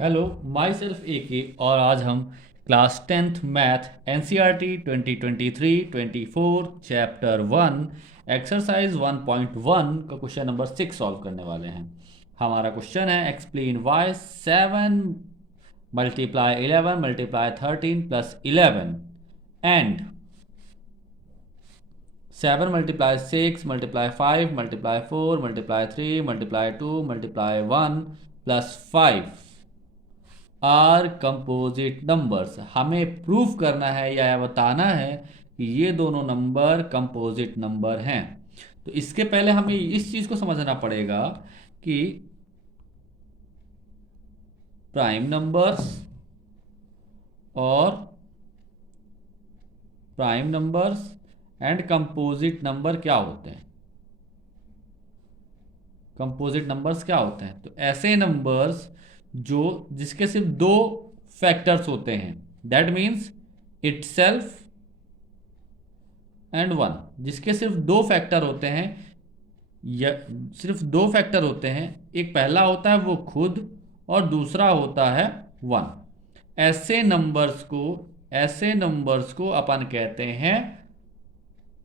Hello, my self ए के। और आज हम class 10th math NCERT 2023-24 chapter 1 exercise 1.1 का क्वेश्चन नंबर 6 सॉल्व करने वाले हैं। हमारा क्वेश्चन है explain why 7 multiply 11 multiply 13 plus 11 and 7 multiply 6 multiply 5 multiply 4 multiply 3 multiply 2 multiply 1 plus 5 are composite numbers. हमें प्रूफ करना है या बताना है कि ये दोनों नंबर कंपोजिट नंबर हैं। तो इसके पहले हमें इस चीज को समझना पड़ेगा कि प्राइम नंबर्स और prime numbers and composite number क्या होते हैं। कंपोजिट नंबर्स क्या होते हैं? तो ऐसे नंबर्स जिसके सिर्फ दो फैक्टर्स होते हैं, that means itself and one. जिसके सिर्फ दो फैक्टर होते हैं या सिर्फ दो फैक्टर होते हैं, एक पहला होता है वो खुद और दूसरा होता है वन। ऐसे नंबर्स को अपन कहते हैं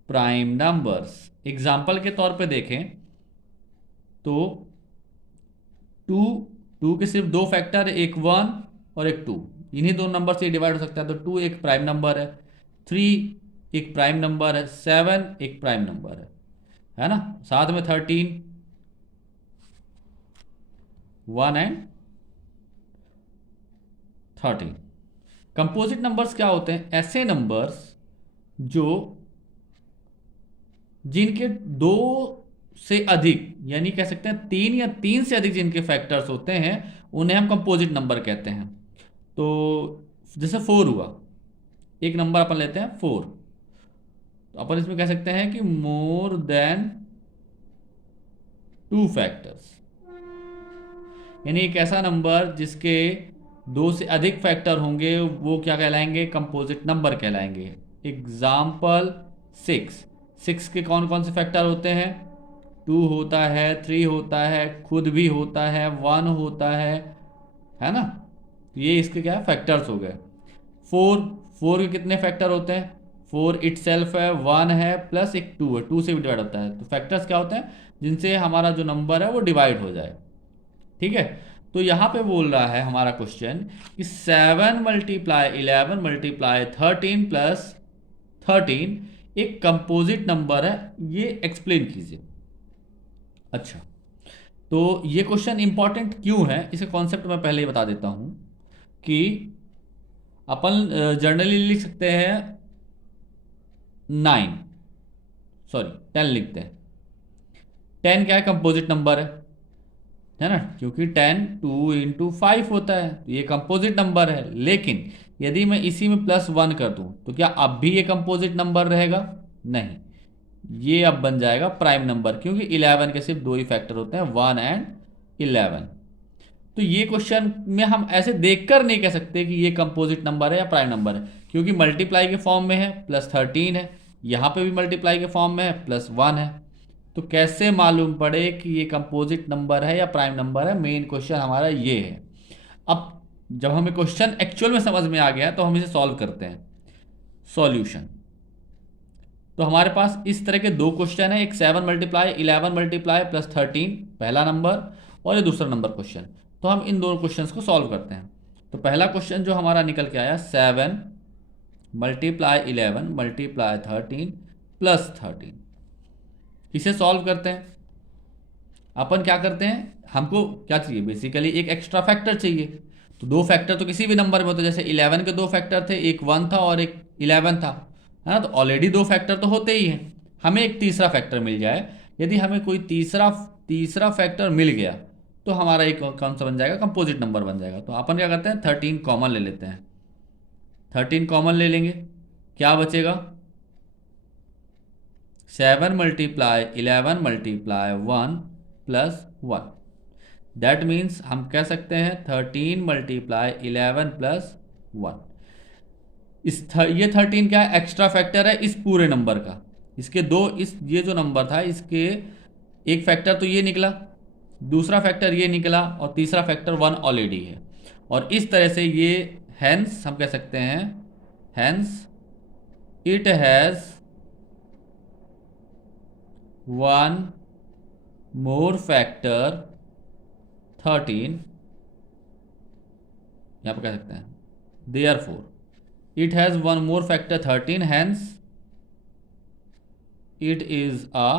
प्राइम नंबर्स। एग्जाम्पल के तौर पे देखें तो टू के सिर्फ दो फैक्टर, एक 1 और एक 2, इन्हीं दो नंबर से डिवाइड हो सकता है। तो 2 एक प्राइम नंबर है, 3 एक प्राइम नंबर है, 7 एक प्राइम नंबर है ना। साथ में 13, 1 एंड 13। कंपोजिट नंबर्स क्या होते हैं? ऐसे नंबर्स जिनके दो से अधिक, यानी कह सकते हैं 3 या 3 से अधिक जिनके फैक्टर्स होते हैं, उन्हें हम कंपोजिट नंबर कहते हैं। तो जैसे 4 हुआ, एक नंबर अपन लेते हैं 4, तो अपन इसमें कह सकते हैं कि मोर देन 2 फैक्टर्स, यानी एक ऐसा नंबर जिसके 2 से अधिक फैक्टर होंगे वो क्या कहलाएंगे? कंपोजिट नंबर कहलाएंगे। एग्जाम्पल 6 के कौन कौन से फैक्टर होते हैं? 2 होता है, 3 होता है, खुद भी होता है, 1 होता है ना। ये इसके क्या फैक्टर्स हो गए। 4 के कितने फैक्टर होते हैं? 4 इटसेल्फ है, 1 है, प्लस एक 2 है, 2 से भी डिवाइड होता है। तो फैक्टर्स क्या होते हैं? जिनसे हमारा जो नंबर है वो डिवाइड हो जाए। ठीक है, तो यहाँ पे बोल रहा है हमारा क्वेश्चन कि 7 मल्टीप्लाई 11 मल्टीप्लाई 13 प्लस 13 एक कंपोजिट नंबर है, ये एक्सप्लेन कीजिए। अच्छा, तो ये क्वेश्चन इंपॉर्टेंट क्यों है, इसका कॉन्सेप्ट मैं पहले ही बता देता हूं कि अपन जनरली लिख सकते हैं 10 लिखते हैं। 10 क्या है? कंपोजिट नंबर है ना, क्योंकि 10 2 इंटू 5 होता है, तो ये कंपोजिट नंबर है। लेकिन यदि मैं इसी में +1 कर दूं तो क्या अब भी ये कंपोजिट नंबर रहेगा? नहीं, ये अब बन जाएगा प्राइम नंबर, क्योंकि 11 के सिर्फ दो ही फैक्टर होते हैं, 1 एंड 11। तो ये क्वेश्चन में हम ऐसे देखकर नहीं कह सकते कि ये कंपोजिट नंबर है या प्राइम नंबर है, क्योंकि मल्टीप्लाई के फॉर्म में है, +13 है, यहाँ पे भी मल्टीप्लाई के फॉर्म में है, +1 है। तो कैसे मालूम पड़े कि ये कंपोजिट नंबर है या प्राइम नंबर है? मेन क्वेश्चन हमारा ये है। अब जब हमें क्वेश्चन एक्चुअल में समझ में आ गया तो हम इसे सॉल्व करते हैं। सॉल्यूशन, तो हमारे पास इस तरह के दो क्वेश्चन है, एक 7 मल्टीप्लाई 11 मल्टीप्लाई प्लस 13 पहला नंबर, और ये दूसरा नंबर क्वेश्चन। तो हम इन दोनों क्वेश्चंस को सॉल्व करते हैं। तो पहला क्वेश्चन जो हमारा निकल के आया 7 मल्टीप्लाई 11 मल्टीप्लाई 13 प्लस 13, इसे सॉल्व करते हैं। अपन क्या करते हैं, हमको क्या चाहिए? बेसिकली एक एक्स्ट्रा फैक्टर चाहिए। तो दो फैक्टर तो किसी भी नंबर में होते, जैसे 11 के दो फैक्टर थे, एक 1 था और एक 11 था, है ना। तो ऑलरेडी दो फैक्टर तो होते ही हैं, हमें एक तीसरा फैक्टर मिल जाए। यदि हमें कोई तीसरा फैक्टर मिल गया तो हमारा एक कौन सा बन जाएगा? कंपोजिट नंबर बन जाएगा। तो अपन क्या करते हैं, 13 कॉमन ले लेते हैं। 13 कॉमन ले लेंगे, क्या बचेगा? 7 multiply 11 multiply 1 plus 1, that means हम कह सकते हैं 13 मल्टीप्लाई 11 प्लस 1। ये 13 क्या है? एक्स्ट्रा फैक्टर है इस पूरे नंबर का। इसके ये जो नंबर था इसके एक फैक्टर तो ये निकला, दूसरा फैक्टर ये निकला, और तीसरा फैक्टर 1 ऑलरेडी है। और इस तरह से ये हैंस हम कह सकते हैं, hence it has one more factor 13, यहाँ पे कह सकते हैं therefore it has one more factor 13, hence it is a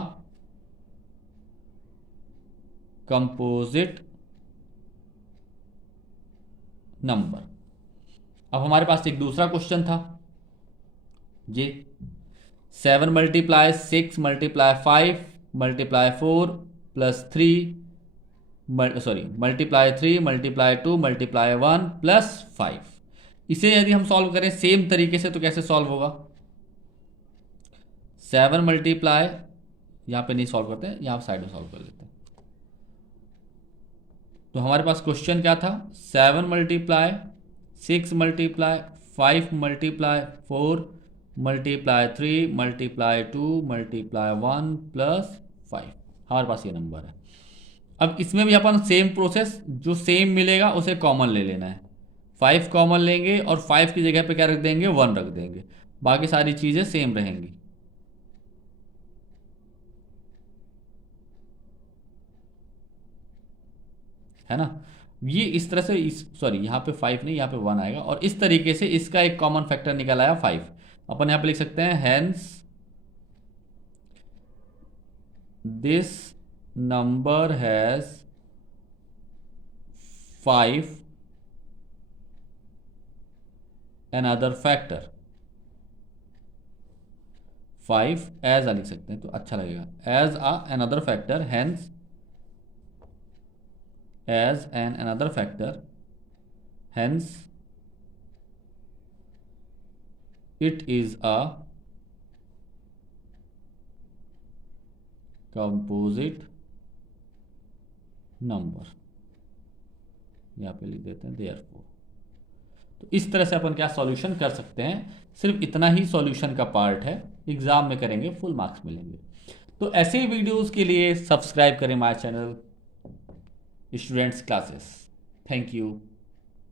composite number. अब हमारे पास एक दूसरा क्वेश्चन था जी, 7 multiply 6 multiply 5 multiply 4 plus 3 multiply 3 multiply 2 multiply 1 plus 5। इसे यदि हम सॉल्व करें सेम तरीके से तो कैसे सॉल्व होगा? 7 मल्टीप्लाई, यहाँ पे नहीं सॉल्व करते, यहाँ साइड में सॉल्व कर लेते हैं। तो हमारे पास क्वेश्चन क्या था? 7 multiply 6 multiply 5 multiply 4 multiply 3 multiply 2 multiply 1 plus 5, हमारे पास ये नंबर है। अब इसमें भी अपन सेम प्रोसेस, जो सेम मिलेगा उसे कॉमन ले लेना है। 5 कॉमन लेंगे और 5 की जगह पे क्या रख देंगे? 1 रख देंगे, बाकी सारी चीज़ें सेम रहेंगी। है ना? ये इस तरह से सॉरी यहाँ पे 5 नहीं, यहाँ पे 1 आएगा, और इस तरीके से इसका एक कॉमन फैक्टर निकल आया 5। अपन यहाँ पे लिख सकते हैं hence this number has 5 another factor। 5 as लिख सकते हैं तो अच्छा लगेगा, as another factor, hence as another factor, hence it is a composite number। यहाँ पे लिख देते हैं therefore। तो इस तरह से अपन क्या सॉल्यूशन कर सकते हैं, सिर्फ इतना ही सॉल्यूशन का पार्ट है, एग्जाम में करेंगे फुल मार्क्स मिलेंगे। तो ऐसे ही वीडियोस के लिए सब्सक्राइब करें हमारे channel students classes. Thank you.